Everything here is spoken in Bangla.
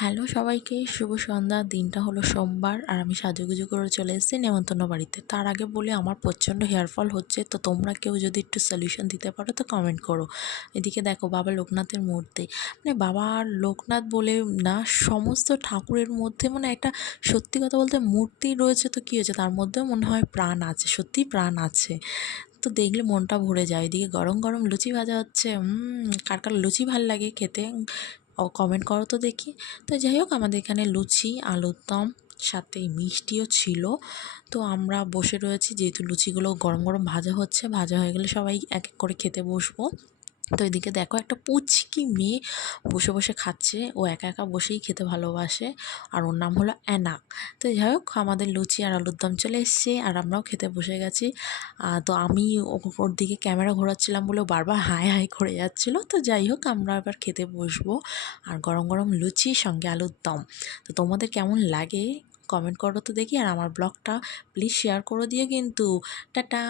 হ্যালো সবাইকে, শুভ সন্ধ্যা। দিনটা হলো সোমবার আর আমি সাজুগুজু করে চলে এসেছি নেমন্তন্ন বাড়িতে। তার আগে বলে আমার প্রচণ্ড হেয়ার ফল হচ্ছে, তো তোমরা কেউ যদি একটু সলিউশন দিতে পারো তো কমেন্ট করো। এদিকে দেখো বাবা লোকনাথের মূর্তি, মানে বাবা লোকনাথ বলে না, সমস্ত ঠাকুরের মধ্যে মানে একটা সত্যি কথা বলতে মূর্তি রয়েছে তো কী হয়েছে, তার মধ্যেও মনে হয় প্রাণ আছে, সত্যিই প্রাণ আছে। তো দেখলে মনটা ভরে যায়। এদিকে গরম গরম লুচি ভাজা হচ্ছে। কার কার লুচি ভাল লাগে খেতে ও কমেন্ট করো তো দেখি। তো যাই হোক, আমাদের এখানে লুচি, আলুর দম, সাথে মিষ্টিও ছিল। তো আমরা বসে রয়েছি, যেহেতু লুচিগুলো গরম গরম ভাজা হচ্ছে, ভাজা হয়ে গেলে সবাই এক এক করে খেতে বসবো। তো এদিকে দেখো একটা পুচকি মেয়ে বসে বসে খাচ্ছে, ও একা একা বসেই খেতে ভালোবাসে, আর ওর নাম হলো অ্যানা। তো যাই হোক, আমাদের লুচি আর আলুর দম চলে এসছে আর আমরাও খেতে বসে গেছি। তো আমি ওর দিকে ক্যামেরা ঘোরাচ্ছিলাম বলে ও বারবার হাই হাই করে যাচ্ছিলো। তো যাই হোক, আমরা এবার খেতে বসবো। আর গরম গরম লুচি সঙ্গে আলুর দম। তো তোমাদের কেমন লাগে কমেন্ট করো তো দেখি, আর আমার ব্লগটা প্লিজ শেয়ার করে দিও কিন্তু। টাটা।